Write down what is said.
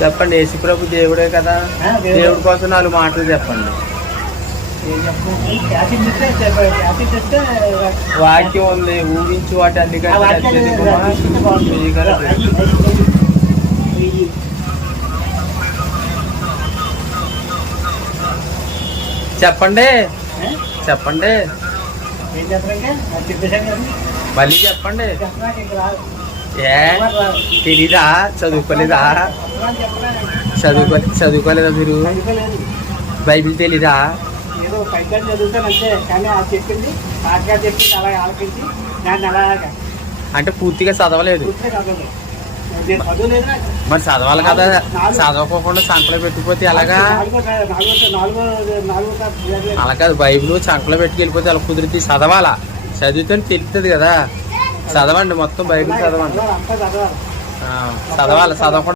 చెప్పండి. యేసుప్రభు దేవుడే కదా, దేవుడి కోసం 4 మాటలు చెప్పండి. వాక్యం ఉంది, ఊహించి వాటి అన్నికంటే చెప్పండి. చెప్పండి, మళ్ళీ చెప్పండి. ఏ తెలీదా? చదువుకోలేదా మీరు? బైబిల్ తెలీదా? అంటే పూర్తిగా చదవలేదు. మరి చదవాలి కదా, చదవకోకుండా సంకలో పెట్టుకుపోతే ఎలాగా? అలా కాదు, బైబిల్ సంకలో పెట్టుకెళ్ళిపోతే అలా కుదిరితే చదవాలా. చదివితే తెలుస్తుంది కదా. చదవండి, మొత్తం బైబిల్ చదవండి. చదవాలి, చదవకుండా